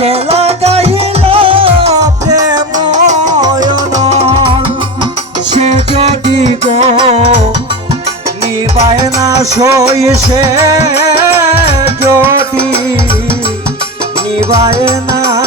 যে লাগাইল প্রেম সে যদি গো নিবায় না যদি নিবায় না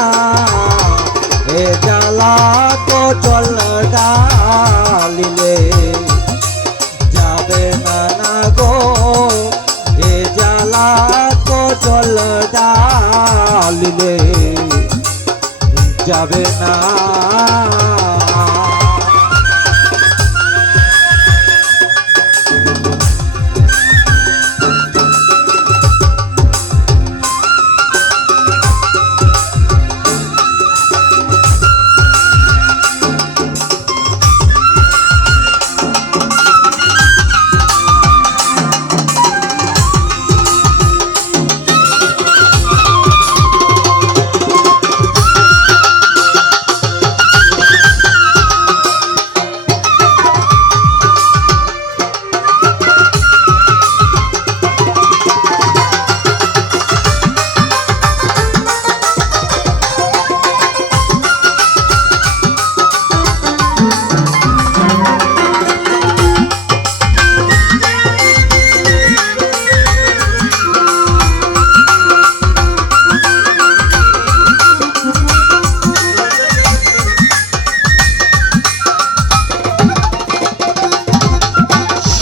যাবে না।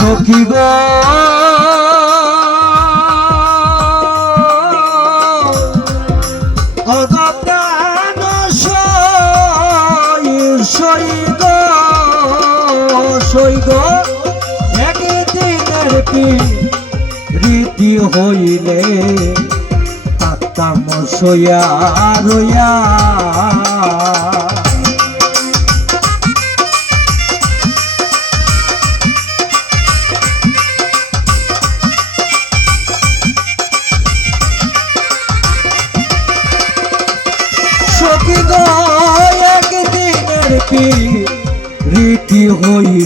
সখী গো। অগো প্রাণ সই সই গো সই গো। একদিনের কি রীতি হইলে তাতাম সইয়া রইয়া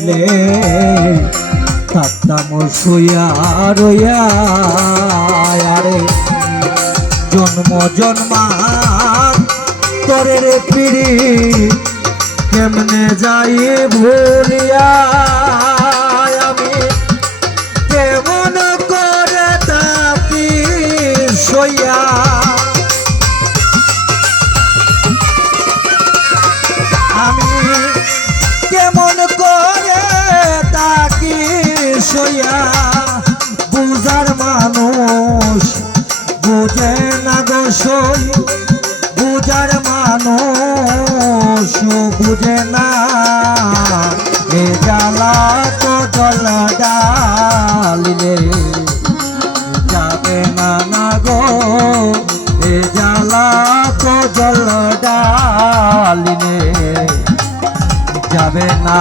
হইলে থাকতাম শুয়া রইয়া, আরে জন্ম জন্মা তরে রে পিড়ি কেমনে যাই ভুলিয়া? আমি কেমন করে তাপি সই বুঝার মানুষ, বুঝে না। এ জ্বালা তো জল ডালিলে। যাবে না না গো, এ জ্বালা তো জল ডালিলে। যাবে না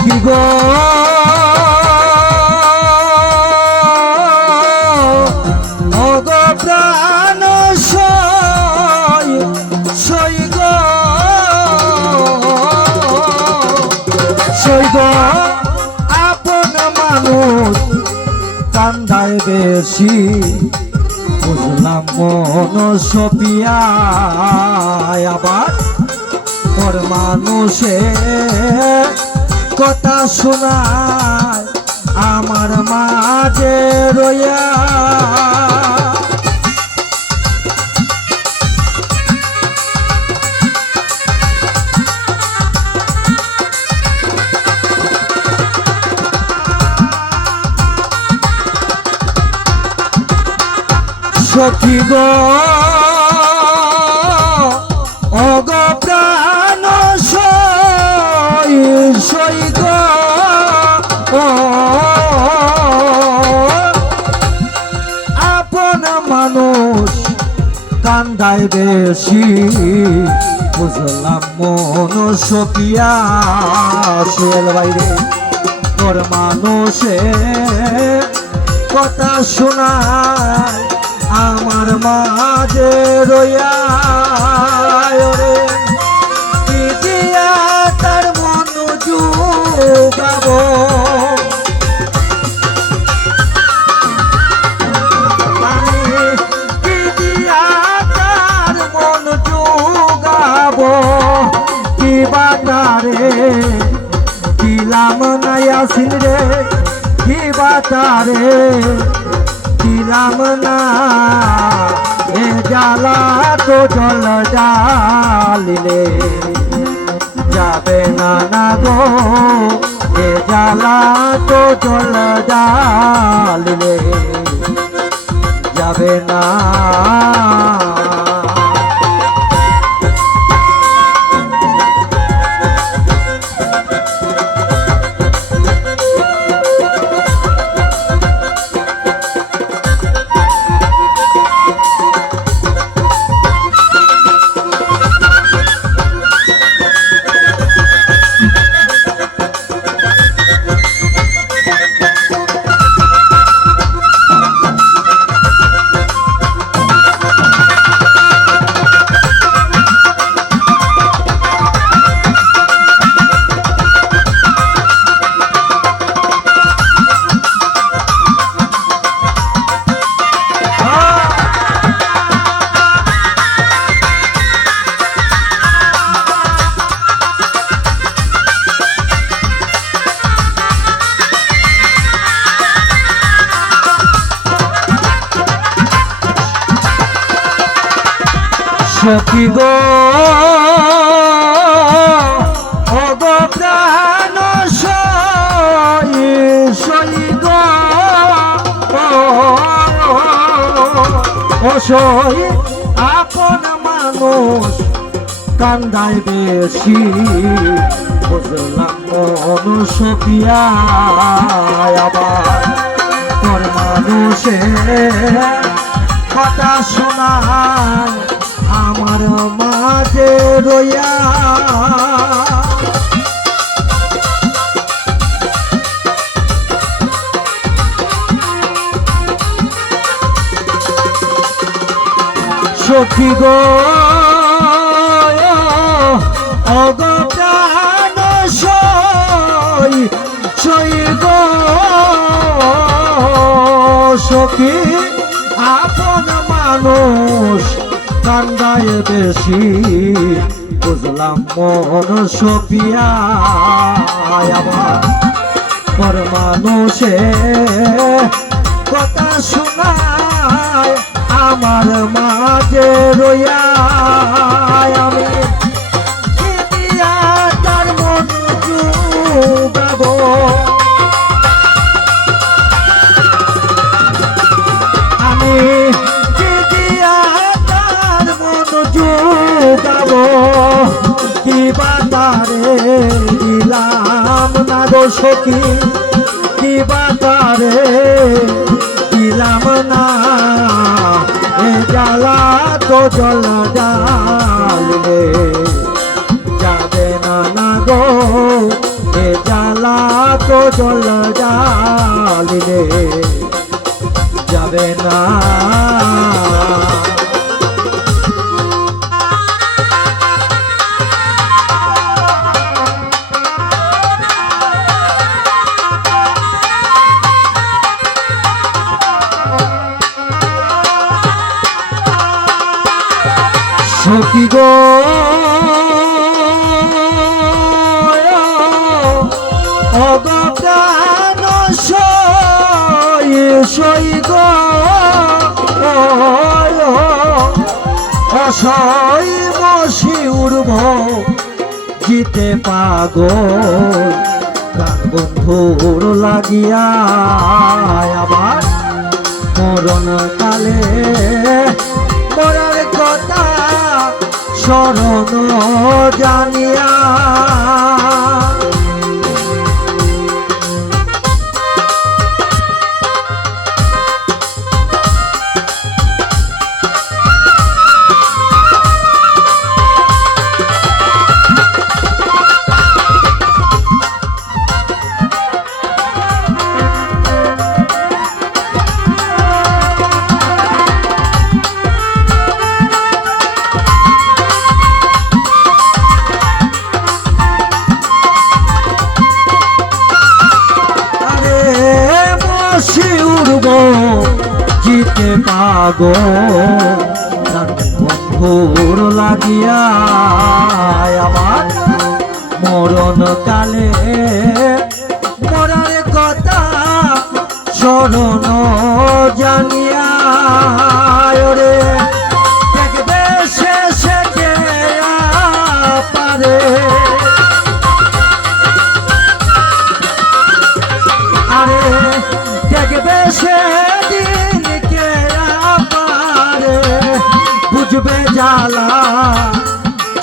সখী গো? প্রাণ আপন মানুষ কান্দায় বেশি বুঝলাম মন আবার কথা শোনায় আমার মাঝে রইয়া। সখী গো কান্দায় বেশি বুঝলাম মন সকিয়া বাইরে। তোর মানুষে কথা শোনায় আমার মাঝে রইয়া রে তার মন জুগাবো দিলাম নাই রে, কি বাতারে? দিলাম না এ জ্বালা তো জল জালিলে যাবে না না গো, এ জ্বালা তো জল জালিলে যাবে না সখী গো। ও গো প্রাণ সই সই গো। ও সই আপন মানুষ কান্দায় বেশি। বুঝলাম আবার তোর মানুষে কথা শোনায়। আমার মাঝে রইয়া। সখী গো অগপ্রাণ সই গো। সখী আপন কান্দায় বেশি বুঝলাম মন সপিয়া পর মানুষে কথা শোনায় আমার মাঝে রইয়া সখী, কি বাতারে দিলাম না? এ তো জল ডালবে যাবে না না গো, এ জ্বালা তো জল ডালবে যাবে না সই মশি উড়ব জিতে পাগো প্রাণ বন্ধুর লাগিয়া আবার মরণ কালে স্মরণ জানিয়া জিতে পাগো? ভোর লাগিয়া আমার মরণ কালে মরার কথা স্মরণ জানিয়া ওরে জ্বালা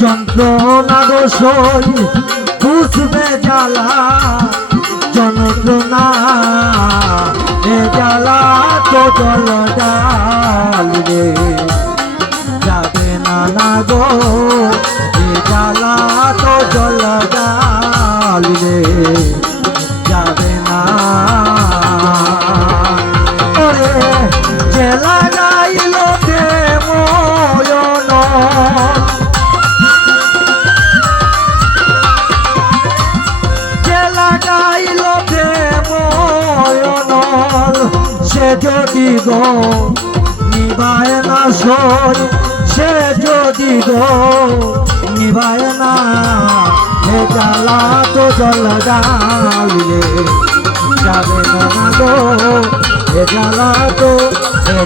যন্ত্রণা গো সই জ্বালা যন্ত্রণা এ জ্বালা তো জল যাবে গো নিবায় না হে জ্বালা তো জল ডালিলে যাবে না গো, হে জ্বালা তো হে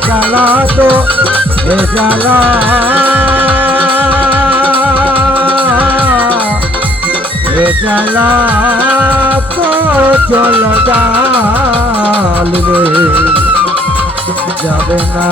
যাবে না।